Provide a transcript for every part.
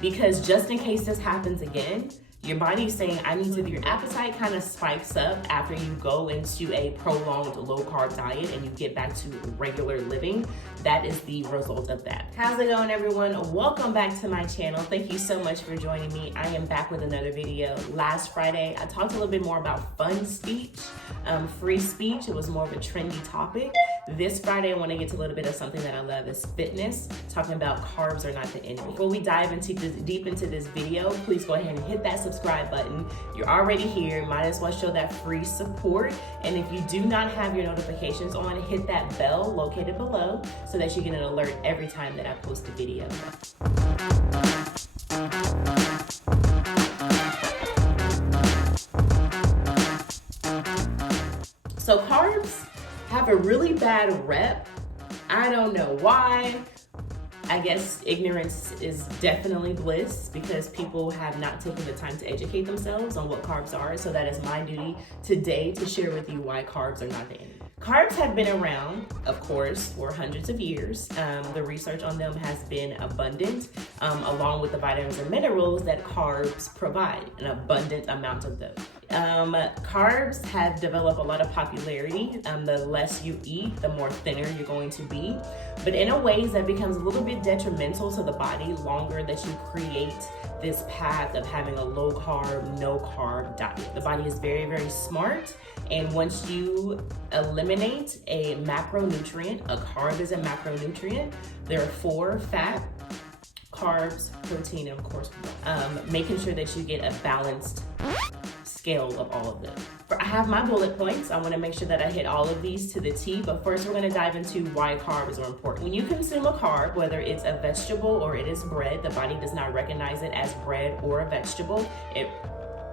because just in case this happens again, your body's saying, I need to, your appetite kind of spikes up after you go into a prolonged low carb diet and you get back to regular living. That is the result of that. How's it going, everyone? Welcome back to my channel. Thank you so much for joining me. I am back with another video. Last Friday, I talked a little bit more about fun speech, free speech. It was more of a trendy topic. This Friday, I want to get to a little bit of something that I love is fitness, talking about carbs are not the enemy. Before we dive into deep into this video, please go ahead and hit that subscribe button. You're already here, might as well show that free support. And if you do not have your notifications on, hit that bell located below so that you get an alert every time that I post a video. So carbs have a really bad rep. I don't know why. I guess ignorance is definitely bliss because people have not taken the time to educate themselves on what carbs are. So that is my duty today to share with you why carbs are not the enemy. Carbs have been around, of course, for hundreds of years. The research on them has been abundant, along with the vitamins and minerals that carbs provide, an abundant amount of them. Carbs have developed a lot of popularity. The less you eat, the more thinner you're going to be. But in a ways that becomes a little bit detrimental to the body longer that you create this path of having a low carb, no carb diet. The body is very, very smart. And once you eliminate a macronutrient, a carb is a macronutrient. There are 4: fat, carbs, protein, and of course, making sure that you get a balanced scale of all of them. I have my bullet points. I want to make sure that I hit all of these to the T, but first we're going to dive into why carbs are important. When you consume a carb, whether it's a vegetable or it is bread, the body does not recognize it as bread or a vegetable. It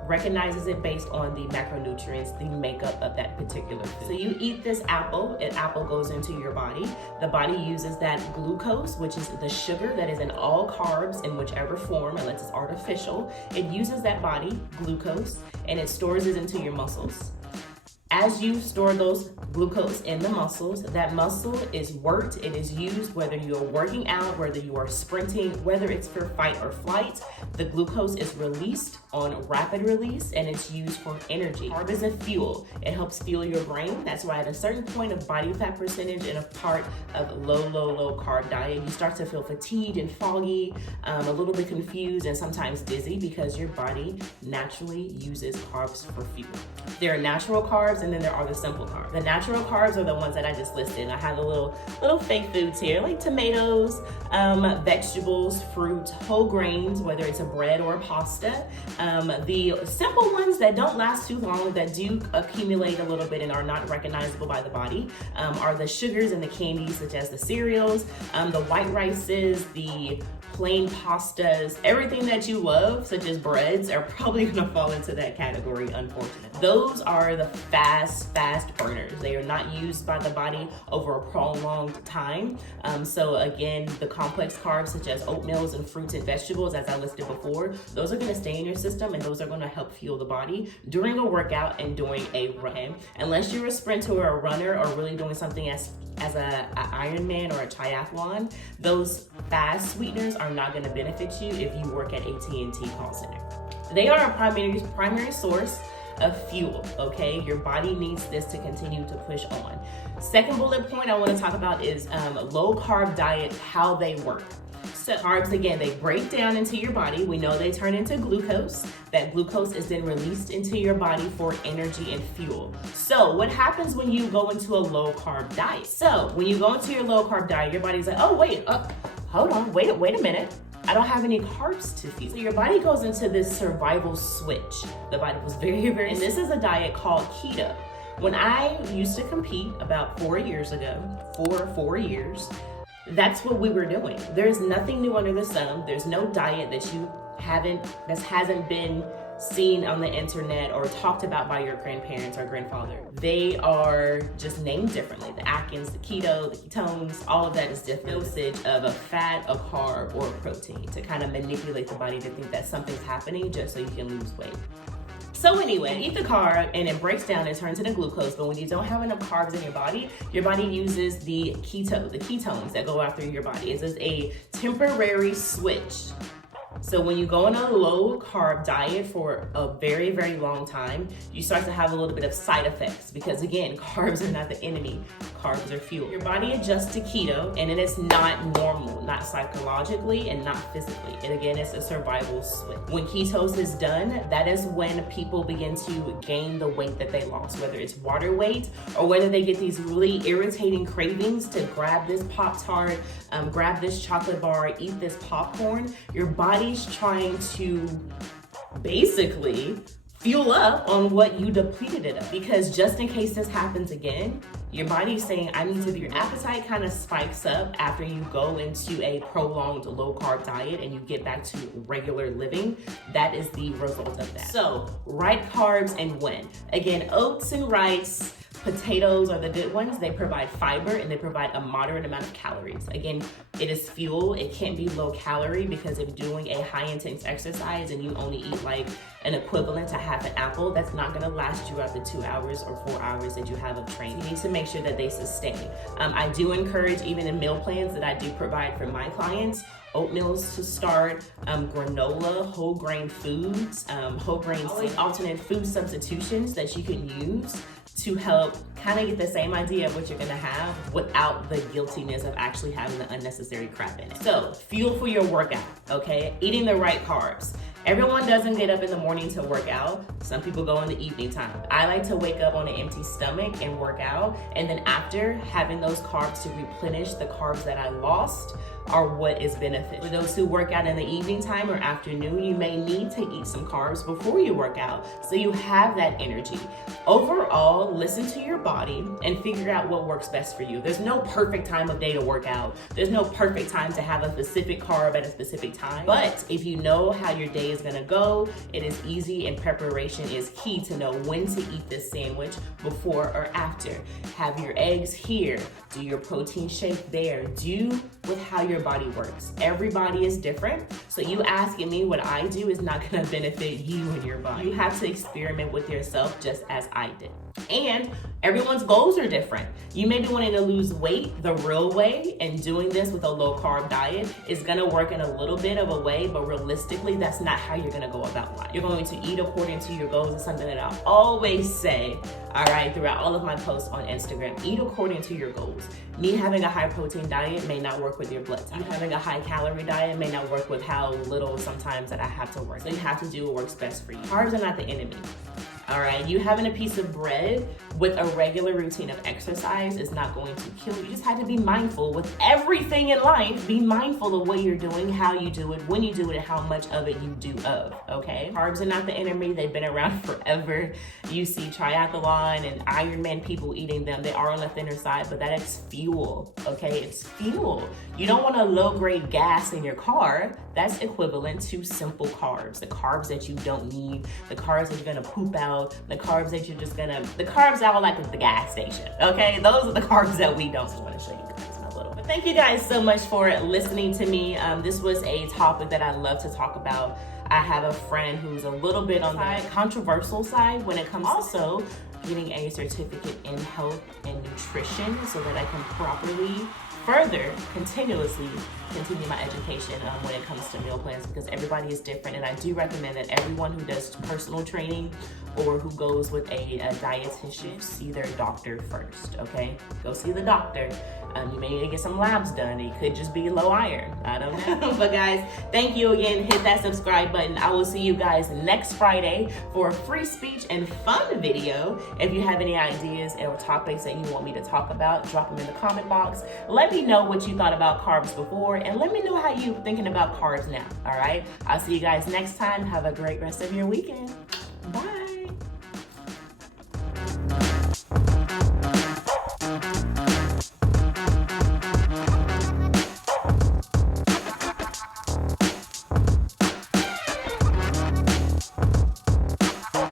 recognizes it based on the macronutrients, the makeup of that particular food. So you eat this apple, an apple goes into your body. The body uses that glucose, which is the sugar that is in all carbs in whichever form, unless it's artificial. It uses that body, glucose, and it stores it into your muscles. As you store those glucose in the muscles, that muscle is worked, it is used, whether you're working out, whether you are sprinting, whether it's for fight or flight, the glucose is released on rapid release and it's used for energy. Carb is a fuel. It helps fuel your brain. That's why at a certain point of body fat percentage in a part of low carb diet, you start to feel fatigued and foggy, a little bit confused and sometimes dizzy because your body naturally uses carbs for fuel. There are natural carbs and then there are the simple carbs. The natural carbs are the ones that I just listed. I have a little fake foods here like tomatoes, vegetables, fruit, whole grains, whether it's a bread or a pasta. The simple ones that don't last too long, that do accumulate a little bit and are not recognizable by the body, are the sugars and the candies such as the cereals, the white rices, the plain pastas, everything that you love, such as breads, are probably gonna fall into that category, unfortunately. Those are the fast burners. They are not used by the body over a prolonged time. So again, the complex carbs such as oatmeals and fruits and vegetables, as I listed before, those are gonna stay in your system and those are gonna help fuel the body during a workout and during a run. Unless you're a sprinter or a runner or really doing something as an Ironman or a triathlon, those fast sweeteners are not going to benefit you if you work at AT&T call center. They are a primary source of fuel, okay? Your body needs this to continue to push on. Second bullet point I want to talk about is low carb diet, how they work. So carbs, again, they break down into your body. We know they turn into glucose. That glucose is then released into your body for energy and fuel. So what happens when you go into a low carb diet? So when you go into your low carb diet, your body's like, oh, wait, hold on, wait a minute. I don't have any carbs to feed. So your body goes into this survival switch. The body was very, and this is a diet called keto. When I used to compete about 4 years ago, four years, that's what we were doing. There's nothing new under the sun. There's no diet that hasn't been seen on the internet or talked about by your grandparents or grandfather. They are just named differently. The Atkins, the keto, the ketones, all of that is different. Dosage of a fat, a carb, or a protein to kind of manipulate the body to think that something's happening just so you can lose weight. So anyway, eat the carb and it breaks down and turns into glucose. But when you don't have enough carbs in your body uses the ketones that go out through your body. It's just a temporary switch So when you go on a low carb diet for a very, very long time, you start to have a little bit of side effects because again, carbs are not the enemy, carbs are fuel. Your body adjusts to keto and it is not normal, not psychologically and not physically. And again, it's a survival switch. When ketose is done, that is when people begin to gain the weight that they lost, whether it's water weight or whether they get these really irritating cravings to grab this Pop-Tart, grab this chocolate bar, eat this popcorn. Your body's trying to basically fuel up on what you depleted it of. Because just in case this happens again, your body's saying, I need to, your appetite kind of spikes up after you go into a prolonged low carb diet and you get back to regular living. That is the result of that. So, right carbs and when? Again, oats and rice, potatoes are the good ones. They provide fiber and they provide a moderate amount of calories. Again, it is fuel. It can't be low calorie because if doing a high intense exercise and you only eat like an equivalent to half an apple, that's not gonna last you out the 2 hours or 4 hours that you have of training. You need to make sure that they sustain. I do encourage, even in meal plans that I do provide for my clients, oatmeals to start, granola, whole grain foods, whole grain, always alternate food substitutions that you can use to help kind of get the same idea of what you're gonna have without the guiltiness of actually having the unnecessary crap in it. So, fuel for your workout, okay? Eating the right carbs. Everyone doesn't get up in the morning to work out. Some people go in the evening time. I like to wake up on an empty stomach and work out, and then after having those carbs to replenish the carbs that I lost are what is beneficial. For those who work out in the evening time or afternoon, you may need to eat some carbs before you work out so you have that energy. Overall, listen to your body and figure out what works best for you. There's no perfect time of day to work out. There's no perfect time to have a specific carb at a specific time. But if you know how your day is gonna go, it is easy, and preparation is key to know when to eat this sandwich, before or after. Have your eggs here, do your protein shake there, do with how your body works. Everybody is different, so you asking me what I do is not gonna benefit you and your body. You have to experiment with yourself just as I did. And everyone's goals are different. You may be wanting to lose weight the real way, and doing this with a low carb diet is gonna work in a little bit of a way, but realistically, that's not how you're gonna go about life. You're going to eat according to your goals. Is something that I always say, all right, throughout all of my posts on Instagram. Eat according to your goals. Me having a high protein diet may not work with your blood type. Having a high calorie diet may not work with how little sometimes that I have to work. So you have to do what works best for you. Carbs are not the enemy. All right, you having a piece of bread with a regular routine of exercise is not going to kill you. You just have to be mindful with everything in life. Be mindful of what you're doing, how you do it, when you do it, and how much of it you do of, okay? Carbs are not the enemy. They've been around forever. You see triathlon and Ironman people eating them. They are on the thinner side, but that is fuel, okay? It's fuel. You don't want a low-grade gas in your car. That's equivalent to simple carbs, the carbs that you don't need, the carbs that you're gonna poop out, the carbs that you're just gonna, the carbs out like at the gas station, okay? Those are the carbs that we don't. Just wanna show you guys in a little. But thank you guys so much for listening to me. This was a topic that I love to talk about. I have a friend who's a little bit on the controversial side when it comes also getting a certificate in health and nutrition so that I can properly further continuously continue my education when it comes to meal plans, because everybody is different, and I do recommend that everyone who does personal training or who goes with a dietitian see their doctor first, okay? Go see the doctor. You may need to get some labs done. It could just be low iron. I don't know. But guys, thank you again. Hit that subscribe button. I will see you guys next Friday for a free speech and fun video. If you have any ideas or topics that you want me to talk about, drop them in the comment box. Let me know what you thought about carbs before, and let me know how you're thinking about carbs now, all right? I'll see you guys next time. Have a great rest of your weekend.